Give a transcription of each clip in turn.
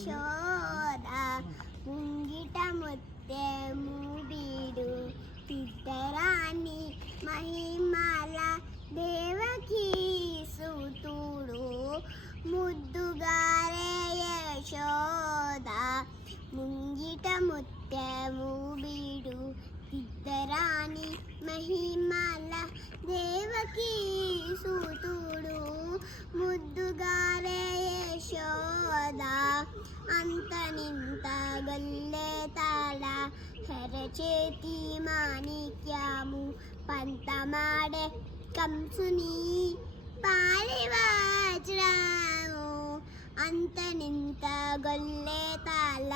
యశోద ముంగిట ముత్యము బీడు తిద్దరాని మహిమల దేవకీ సూతుడు ముద్దుగారే యశోద ముంగిట ముత్యము బీడు తిద్దరాని మహిమల దేవకీ సూతుడు ముద్దుగారే యశోద అంతనింత గొల్లె తాళ హరచేతి మాణిక్యము పంతమాడే కంసుని పాలివజ్రము అంతనింత గొల్లె తాళ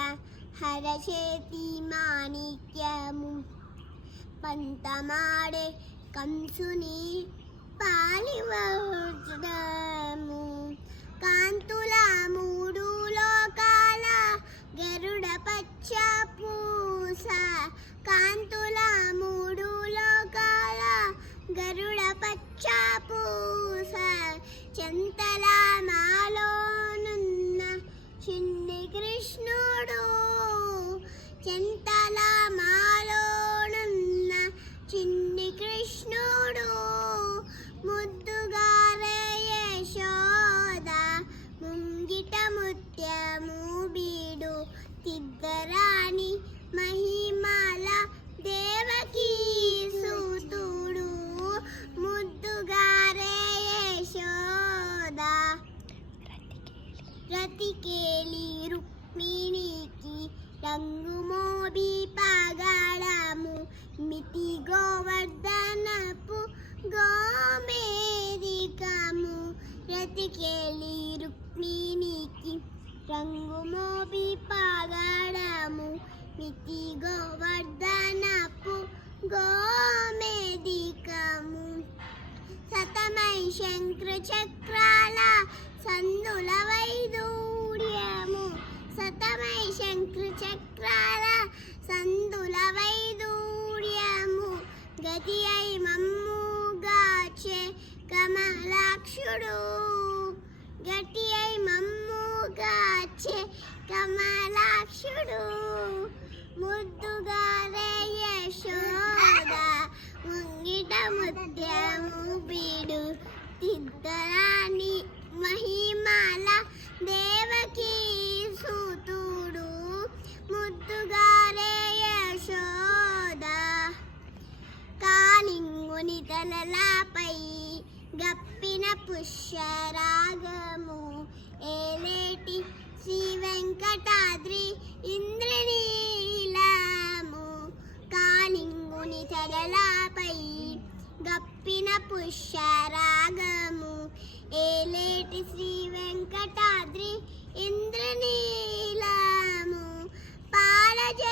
హరచేతి మాణిక్యము పంతమాడే కంసుని పాలివజ్రము కాంతుల మూడు లోకాల గరుడ పచ్చ పూస కాంతుల మూడు లోకాల గరుడ పచ్చ పూస చెంతల మాలోనున్న చిన్ని కృష్ణుడు చెంతల మాలోనున్న చిన్ని కృష్ణుడు ముద్దుగారే యశోద ముంగిట ముత్యము బీడు తిద్దరాని మహిమల దేవకీ సూతుడు ముద్దుగారే యశోద రతికేలి రుక్మిణికి రంగు మోబి పగడము మితి గోవర్ధనపు గోమేదికము రతికేలి రుక్మిణికి రంగు మోబి పగడము మితి గోవర్ధనపు గోమేదికము శతమై శంకర చక్రాల సందుల వైదూర్యము శతమై శంకర చక్రాల సందుల వైదూర్యము గతి అయి మమ్ముగాచే కమలాక్షుడు గటి అయి మమ్ముగాచే కమలాక్షుడు ముద్దుగారే యశోద ముంగిట ముత్యము బీడు తిద్దరాని మహిమల దేవకీ సూతుడు ముద్దుగారే యశోద కాళింగుని తలలాపై గప్పిన పుష్యరాగము ఏలేటి శ్రీ వెంకటాద్రి ఇంద్రనీలము కాళింగుని తలలాపై గప్పిన పుష్యరాగము ఏలేటి శ్రీ వెంకటాద్రి ఇంద్రనీలము పాలజ